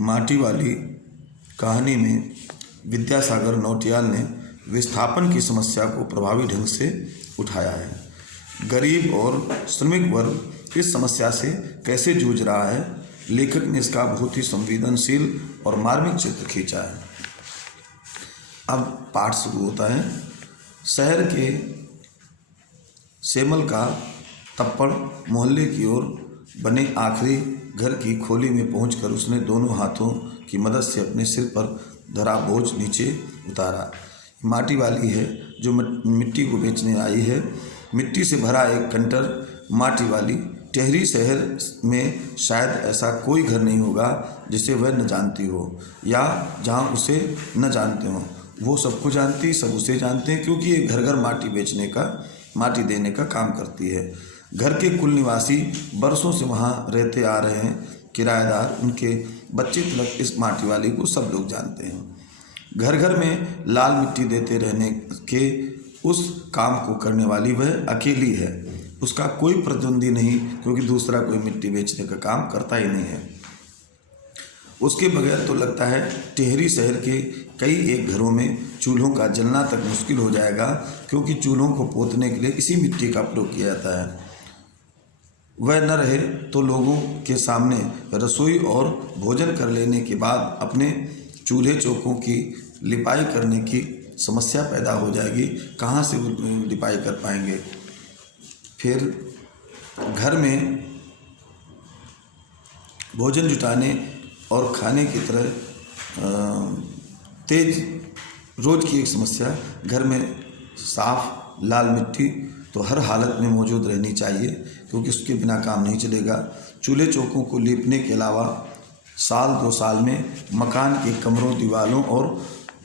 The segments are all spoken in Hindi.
माटी वाली कहानी में विद्यासागर नौटियाल ने विस्थापन की समस्या को प्रभावी ढंग से उठाया है। गरीब और श्रमिक वर्ग इस समस्या से कैसे जूझ रहा है, लेखक ने इसका बहुत ही संवेदनशील और मार्मिक चित्र खींचा है। अब पाठ शुरू होता है। शहर के सेमल का तप्पड़ मोहल्ले की ओर बने आखिरी घर की खोली में पहुंचकर उसने दोनों हाथों की मदद से अपने सिर पर धरा बोझ नीचे उतारा। माटी वाली है जो मिट्टी को बेचने आई है। मिट्टी से भरा एक कंटर माटी वाली। टेहरी शहर में शायद ऐसा कोई घर नहीं होगा जिसे वह न जानती हो या जहां उसे न जानते हो। वो सबको जानती, सब उसे जानते हैं, क्योंकि ये घर घर माटी देने का काम करती है। घर के कुल निवासी बरसों से वहाँ रहते आ रहे हैं। किराएदार, उनके बच्चे तक इस माटी वाली को सब लोग जानते हैं। घर घर में लाल मिट्टी देते रहने के उस काम को करने वाली वह अकेली है। उसका कोई प्रतिद्वंदी नहीं, क्योंकि दूसरा कोई मिट्टी बेचने का काम करता ही नहीं है। उसके बगैर तो लगता है टेहरी शहर के कई एक घरों में चूल्हों का जलना तक मुश्किल हो जाएगा, क्योंकि चूल्हों को पोतने के लिए इसी मिट्टी का प्रयोग किया जाता है। वह न रहे तो लोगों के सामने रसोई और भोजन कर लेने के बाद अपने चूल्हे चौकों की लिपाई करने की समस्या पैदा हो जाएगी। कहाँ से वो लिपाई कर पाएंगे? फिर घर में भोजन जुटाने और खाने की तरह तेज रोज की एक समस्या। घर में साफ लाल मिट्टी तो हर हालत में मौजूद रहनी चाहिए, क्योंकि उसके बिना काम नहीं चलेगा। चूल्हे चौकों को लीपने के अलावा साल 2 साल में मकान के कमरों, दीवारों और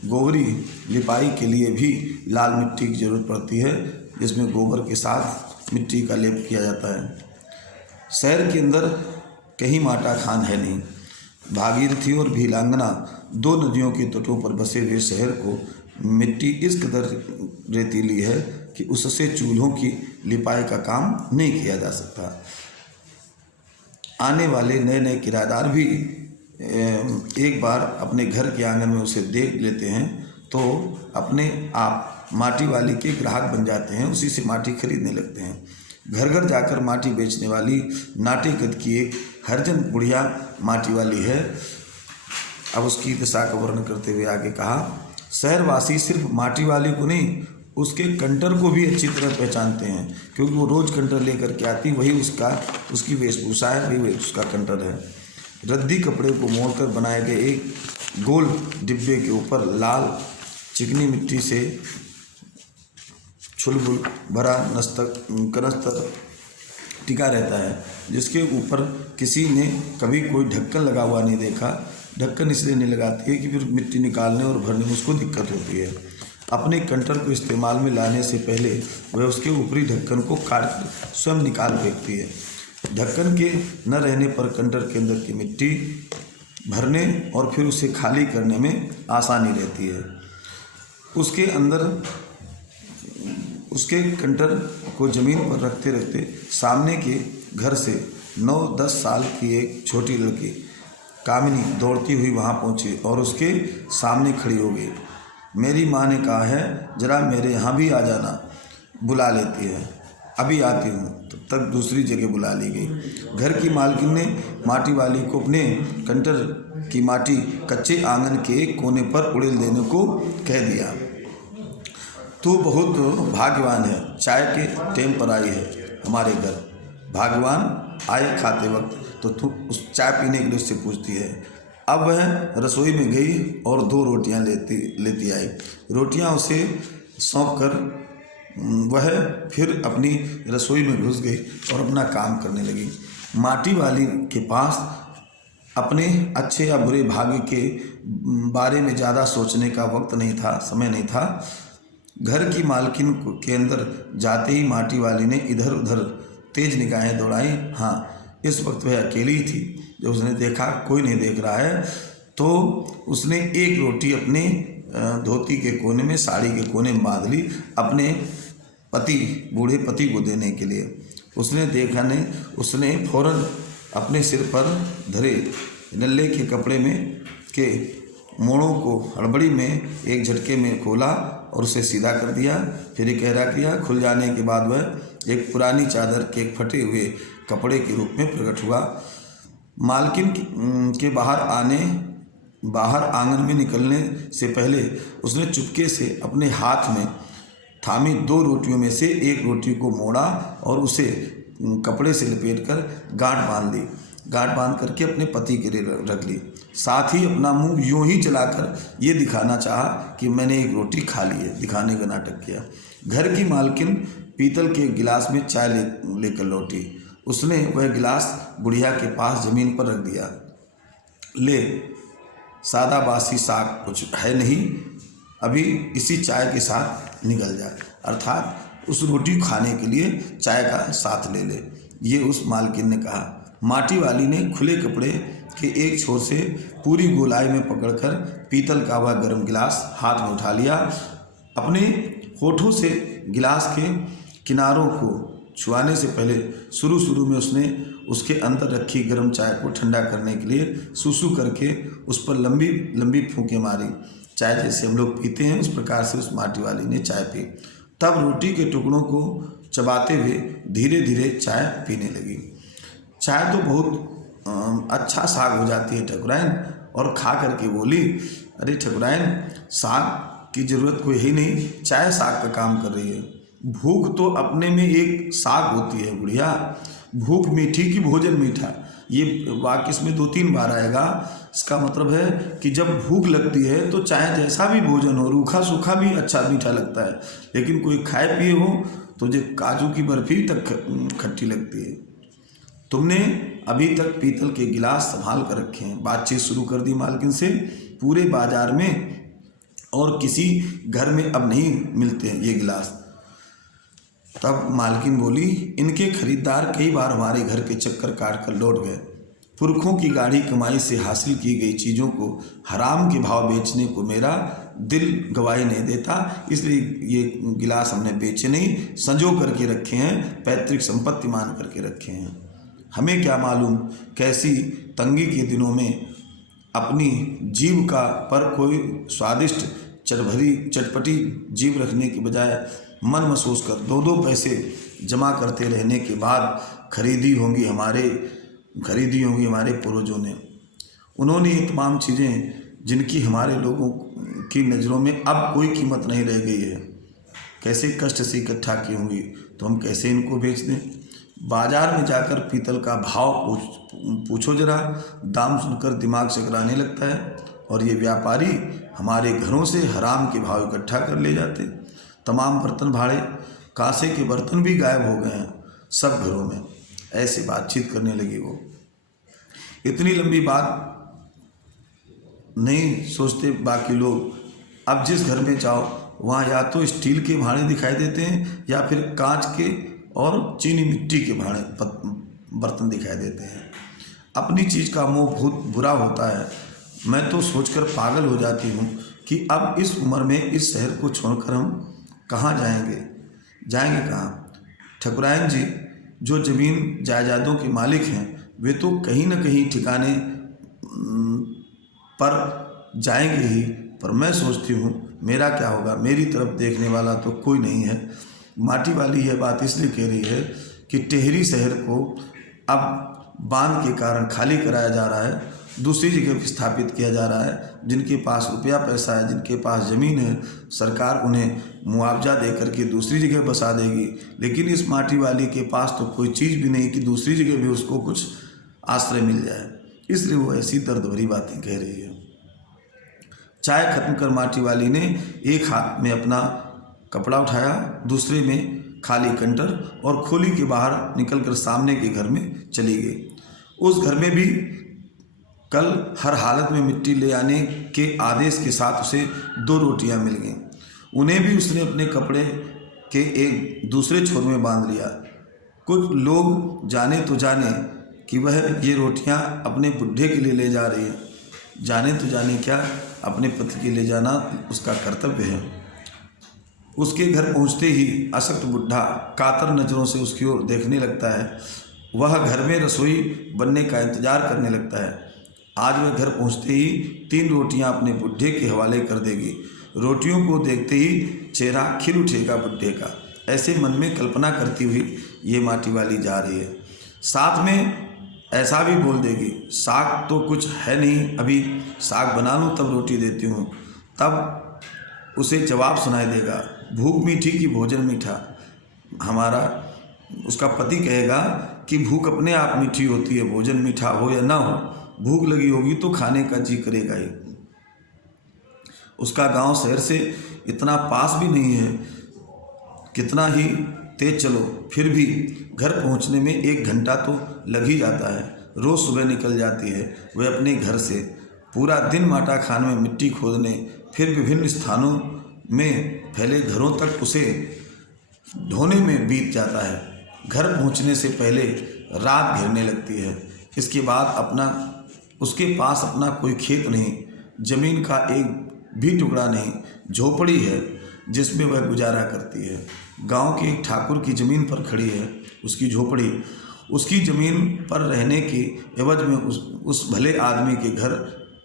गोबरी लिपाई के लिए भी लाल मिट्टी की ज़रूरत पड़ती है, जिसमें गोबर के साथ मिट्टी का लेप किया जाता है। शहर के अंदर कहीं माटा खान है नहीं। भागीरथी और भीलांगना 2 नदियों के तटों पर बसे हुए शहर को मिट्टी इस कदर रेतीली है कि उससे चूल्हों की लिपाई का काम नहीं किया जा सकता। आने वाले नए नए किराएदार भी एक बार अपने घर के आंगन में उसे देख लेते हैं तो अपने आप माटी वाली के ग्राहक बन जाते हैं, उसी से माटी खरीदने लगते हैं। घर घर जाकर माटी बेचने वाली नाटे कद की एक हरजन बुढ़िया माटी वाली है। अब उसकी दशा का वर्णन करते हुए आगे कहा, शहरवासी सिर्फ माटी वाली को नहीं, उसके कंटर को भी अच्छी तरह पहचानते हैं, क्योंकि वो रोज़ कंटर लेकर के आती, वही उसकी वेशभूषा है, वही उसका कंटर है। रद्दी कपड़े को मोड़कर बनाए गए एक गोल डिब्बे के ऊपर लाल चिकनी मिट्टी से छुलबुल भरा कनस्तर टिका रहता है, जिसके ऊपर किसी ने कभी कोई ढक्कन लगा हुआ नहीं देखा। ढक्कन इसलिए नहीं लगाती है कि फिर मिट्टी निकालने और भरने में उसको दिक्कत होती है। अपने कंटर को इस्तेमाल में लाने से पहले वह उसके ऊपरी ढक्कन को काट स्वयं निकाल फेंकती है। ढक्कन के न रहने पर कंटर के अंदर की मिट्टी भरने और फिर उसे खाली करने में आसानी रहती है। उसके कंटर को ज़मीन पर रखते रखते सामने के घर से 9-10 साल की एक छोटी लड़की कामिनी दौड़ती हुई वहाँ पहुँची और उसके सामने खड़ी हो गई। मेरी माँ ने कहा है जरा मेरे यहाँ भी आ जाना, बुला लेती है। अभी आती हूँ। तब तक दूसरी जगह बुला ली गई। घर की मालकिन ने माटी वाली को अपने कंटर की माटी कच्चे आंगन के एक कोने पर उड़ेल देने को कह दिया। तू बहुत भाग्यवान है, चाय के टाइम पर आई है हमारे घर। भाग्यवान आए खाते वक्त तो तू उस चाय पीने के लिए उससे पूछती है। अब वह रसोई में गई और 2 रोटियां लेती आई। रोटियां उसे सौंप कर वह फिर अपनी रसोई में घुस गई और अपना काम करने लगी। माटी वाली के पास अपने अच्छे या बुरे भाग्य के बारे में ज़्यादा सोचने का वक्त नहीं था, समय नहीं था। घर की मालकिन के अंदर जाते ही माटी वाली ने इधर उधर तेज निगाहें दौड़ाई। हाँ, इस वक्त वह अकेली थी। जब उसने देखा कोई नहीं देख रहा है तो उसने एक रोटी अपने धोती के कोने में, साड़ी के कोने में बांध ली, अपने बूढ़े पति को देने के लिए। उसने देखा नहीं, उसने फौरन अपने सिर पर धरे नल्ले के कपड़े में के मोड़ों को हड़बड़ी में एक झटके में खोला और उसे सीधा कर दिया। फिर एक गहरा किया। खुल जाने के बाद वह एक पुरानी चादर के एक फटे हुए कपड़े के रूप में प्रकट हुआ। मालकिन के बाहर आंगन में निकलने से पहले उसने चुपके से अपने हाथ में थामी 2 रोटियों में से एक रोटी को मोड़ा और उसे कपड़े से लपेटकर गांठ बांध करके अपने पति के लिए रख ली। साथ ही अपना मुंह यूं ही चलाकर ये दिखाना चाहा कि मैंने एक रोटी खा ली है, दिखाने का नाटक किया। घर की मालकिन पीतल के गिलास में चाय लेकर लौटी। उसने वह गिलास बुढ़िया के पास जमीन पर रख दिया। ले, सादा बासी साग कुछ है नहीं, अभी इसी चाय के साथ निकल जाए, अर्थात उस रोटी खाने के लिए चाय का साथ ले ले, ये उस मालकिन ने कहा। माटी वाली ने खुले कपड़े के एक छोर से पूरी गोलाई में पकड़कर पीतल का वह गर्म गिलास हाथ में उठा लिया। अपने होठों से गिलास के किनारों को छुआने से पहले शुरू में उसने उसके अंदर रखी गर्म चाय को ठंडा करने के लिए सूसू करके उस पर लंबी लंबी फूंकें मारी। चाय जैसे हम लोग पीते हैं उस प्रकार से उस माटी वाली ने चाय पी। तब रोटी के टुकड़ों को चबाते हुए धीरे धीरे चाय पीने लगी। चाय तो बहुत अच्छा साग हो जाती है ठकुराइन, और खा करके बोली, अरे ठकुराइन, साग की ज़रूरत कोई है नहीं, चाय साग का काम कर रही है। भूख तो अपने में एक साग होती है बुढ़िया, भूख मीठी की भोजन मीठा, ये वाक्य इसमें 2-3 बार आएगा। इसका मतलब है कि जब भूख लगती है तो चाहे जैसा भी भोजन हो, रूखा सूखा भी अच्छा मीठा लगता है, लेकिन कोई खाए पिए हो तो जो काजू की बर्फी तक खट्टी लगती है। तुमने अभी तक पीतल के गिलास संभाल कर रखे हैं। बातचीत शुरू कर दी मालकिन से। पूरे बाजार में और किसी घर में अब नहीं मिलते हैं ये गिलास। तब मालकिन बोली, इनके खरीदार कई बार हमारे घर के चक्कर काट कर लौट गए। पुरखों की गाढ़ी कमाई से हासिल की गई चीज़ों को हराम के भाव बेचने को मेरा दिल गवाही नहीं देता, इसलिए ये गिलास हमने बेचे नहीं, संजो करके रखे हैं, पैतृक संपत्ति मान करके रखे हैं। हमें क्या मालूम कैसी तंगी के दिनों में अपनी जीव का पर कोई स्वादिष्ट चटपटी जीव रखने के बजाय मन महसूस कर 2-2 पैसे जमा करते रहने के बाद खरीदी होंगी हमारे पूर्वजों ने। उन्होंने ये तमाम चीज़ें जिनकी हमारे लोगों की नज़रों में अब कोई कीमत नहीं रह गई है, कैसे कष्ट से इकट्ठा की होंगी, तो हम कैसे इनको बेच दें। बाजार में जाकर पीतल का भाव पूछो जरा, दाम सुनकर दिमाग चकराने लगता है, और ये व्यापारी हमारे घरों से हराम के भाव इकट्ठा कर ले जाते। तमाम बर्तन भाड़े, कांसे के बर्तन भी गायब हो गए हैं सब घरों में। ऐसे बातचीत करने लगी वो। इतनी लंबी बात नहीं सोचते बाकी लोग। अब जिस घर में जाओ वहाँ या तो स्टील के भाड़े दिखाई देते हैं या फिर कांच के और चीनी मिट्टी के भाड़े बर्तन दिखाई देते हैं। अपनी चीज़ का मोह बहुत बुरा होता है। मैं तो सोचकर पागल हो जाती हूँ कि अब इस उम्र में इस शहर को छोड़कर हम कहाँ जाएंगे कहाँ। ठकुराइन जी जो ज़मीन जायदादों के मालिक हैं वे तो कहीं न कहीं ठिकाने पर जाएंगे ही, पर मैं सोचती हूँ मेरा क्या होगा, मेरी तरफ देखने वाला तो कोई नहीं है। माटी वाली यह बात इसलिए कह रही है कि टेहरी शहर को अब बांध के कारण खाली कराया जा रहा है, दूसरी जगह स्थापित किया जा रहा है। जिनके पास रुपया पैसा है, जिनके पास ज़मीन है, सरकार उन्हें मुआवजा दे करके दूसरी जगह बसा देगी, लेकिन इस माटी वाली के पास तो कोई चीज़ भी नहीं कि दूसरी जगह भी उसको कुछ आश्रय मिल जाए, इसलिए वो ऐसी दर्द भरी बातें कह रही है। चाय खत्म कर माटी वाली ने एक हाथ में अपना कपड़ा उठाया, दूसरे में खाली कंटर, और खोली के बाहर निकलकर सामने के घर में चली गई। उस घर में भी कल हर हालत में मिट्टी ले आने के आदेश के साथ उसे 2 रोटियां मिल गईं। उन्हें भी उसने अपने कपड़े के एक दूसरे छोर में बांध लिया। कुछ लोग जाने तो जाने कि वह ये रोटियां अपने बुढ़े के लिए ले जा रही है। जाने तो जाने क्या, अपने पति के लिए जाना उसका कर्तव्य है। उसके घर पहुंचते ही अशक्त बुढ़ा कातर नज़रों से उसकी ओर देखने लगता है। वह घर में रसोई बनने का इंतजार करने लगता है। आज वह घर पहुंचते ही 3 रोटियां अपने बुढ़े के हवाले कर देगी। रोटियों को देखते ही चेहरा खिल उठेगा बुढ़े का। ऐसे मन में कल्पना करती हुई ये माटी वाली जा रही है। साथ में ऐसा भी बोल देगी, साग तो कुछ है नहीं, अभी साग बना लूँ तब रोटी देती हूँ। तब उसे जवाब सुनाई देगा, भूख मीठी कि भोजन मीठा। उसका पति कहेगा कि भूख अपने आप मीठी होती है, भोजन मीठा हो या ना हो, भूख लगी होगी तो खाने का जी करेगा ही। उसका गांव शहर से इतना पास भी नहीं है, कितना ही तेज चलो फिर भी घर पहुंचने में 1 घंटा तो लग ही जाता है। रोज़ सुबह निकल जाती है वह अपने घर से। पूरा दिन माटा खान में मिट्टी खोदने, फिर विभिन्न स्थानों में फैले घरों तक उसे ढोने में बीत जाता है। घर पहुंचने से पहले रात घिरने लगती है। इसके बाद उसके पास अपना कोई खेत नहीं, जमीन का एक भी टुकड़ा नहीं, झोपड़ी है जिसमें वह गुजारा करती है। गांव के एक ठाकुर की ज़मीन पर खड़ी है उसकी झोपड़ी। उसकी ज़मीन पर रहने के एवज में उस भले आदमी के घर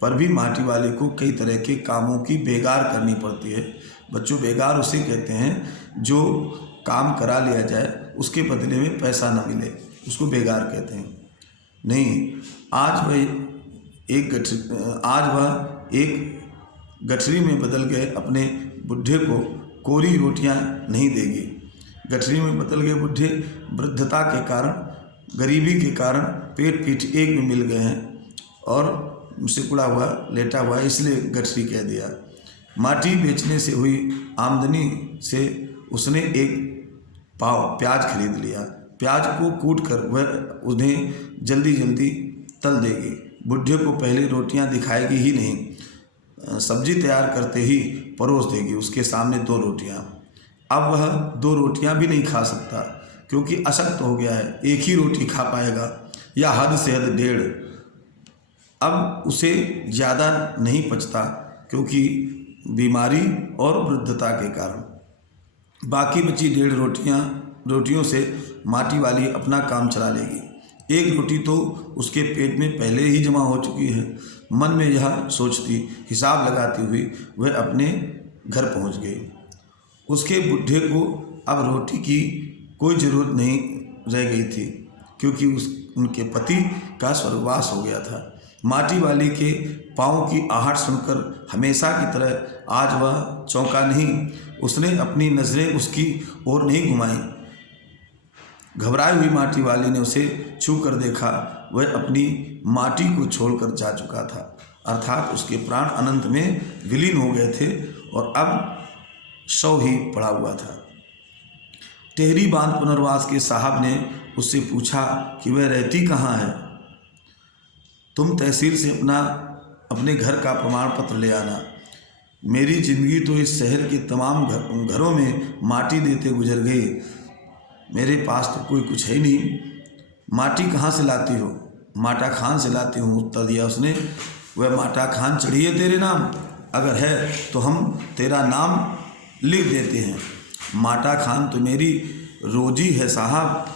पर भी माटी वाले को कई तरह के कामों की बेगार करनी पड़ती है। बच्चों, बेगार उसे कहते हैं जो काम करा लिया जाए उसके बदले में पैसा न मिले, उसको बेगार कहते हैं। नहीं, आज वह एक गठरी में बदल गए अपने बुढ़े को कोरी रोटियां नहीं देगी। गठरी में बदल गए बुढ़े वृद्धता के कारण, गरीबी के कारण पेट पीठ एक में मिल गए हैं और सिकुड़ा हुआ लेटा हुआ, इसलिए गठरी कह दिया। माटी बेचने से हुई आमदनी से उसने एक पाव प्याज खरीद लिया। प्याज को कूट कर वह उन्हें जल्दी जल्दी तल देगी। बुढ़े को पहले रोटियां दिखाएगी ही नहीं, सब्जी तैयार करते ही परोस देगी उसके सामने 2 रोटियां। अब वह 2 रोटियां भी नहीं खा सकता क्योंकि अशक्त हो गया है। 1 ही रोटी खा पाएगा या हद से हद 1.5। अब उसे ज़्यादा नहीं पचता क्योंकि बीमारी और वृद्धता के कारण। बाकी बची 1.5 रोटियों से माटी वाली अपना काम चला लेगी। 1 रोटी तो उसके पेट में पहले ही जमा हो चुकी है। मन में यह सोचती, हिसाब लगाती हुई वह अपने घर पहुंच गई। उसके बुढ़े को अब रोटी की कोई ज़रूरत नहीं रह गई थी क्योंकि उनके पति का स्वर्गवास हो गया था। माटी वाली के पाँव की आहट सुनकर हमेशा की तरह आज वह चौंका नहीं। उसने अपनी नज़रें उसकी ओर नहीं घुमाई। घबराई हुई माटी वाली ने उसे छू कर देखा। वह अपनी माटी को छोड़कर जा चुका था, अर्थात उसके प्राण अनंत में विलीन हो गए थे और अब शव ही पड़ा हुआ था। टेहरी बांध पुनर्वास के साहब ने उससे पूछा कि वह रहती कहाँ है। तुम तहसील से अपने घर का प्रमाण पत्र ले आना। मेरी जिंदगी तो इस शहर के तमाम घरों में माटी देते गुजर गई, मेरे पास तो कोई कुछ है ही नहीं। माटी कहाँ से लाती हो? माटा खान से लाती हूँ, उत्तर दिया उसने। वह माटा खान चढ़ी है तेरे नाम? अगर है तो हम तेरा नाम लिख देते हैं। माटा खान तो मेरी रोजी है साहब,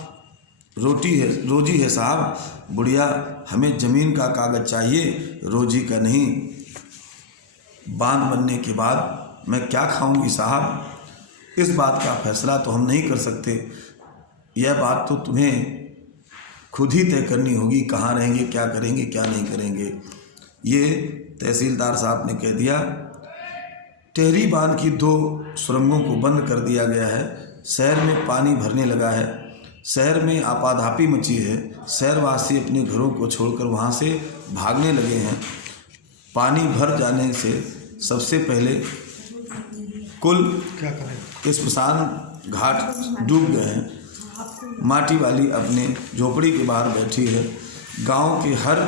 रोजी है साहब। बुढ़िया, हमें ज़मीन का कागज़ चाहिए, रोजी का नहीं। बांध बनने के बाद मैं क्या खाऊंगी साहब? इस बात का फैसला तो हम नहीं कर सकते, यह बात तो तुम्हें खुद ही तय करनी होगी, कहाँ रहेंगे, क्या करेंगे, क्या नहीं करेंगे। ये तहसीलदार साहब ने कह दिया। टेहरी बांध की 2 सुरंगों को बंद कर दिया गया है। शहर में पानी भरने लगा है, शहर में आपाधापी मची है। शहरवासी अपने घरों को छोड़कर वहाँ से भागने लगे हैं। पानी भर जाने से सबसे पहले कुल स्मशान घाट डूब गए हैं। माटी वाली अपने झोपड़ी के बाहर बैठी है। गांव के हर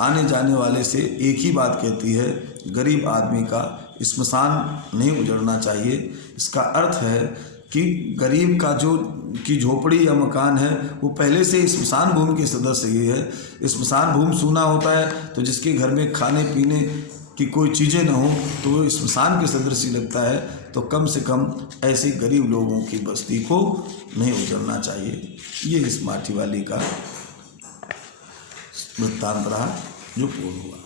आने जाने वाले से एक ही बात कहती है, गरीब आदमी का स्मशान नहीं उजड़ना चाहिए। इसका अर्थ है कि गरीब का की झोपड़ी या मकान है वो पहले से स्मशान भूमि के सदस्य ही है। स्मशान भूमि सूना होता है तो जिसके घर में खाने पीने की कोई चीज़ें ना हो तो वो स्मशान के सदृश ही लगता है। तो कम से कम ऐसे गरीब लोगों की बस्ती को नहीं उजड़ना चाहिए। ये इस माटी वाली का वृत्तांत रहा जो पूर्ण हुआ।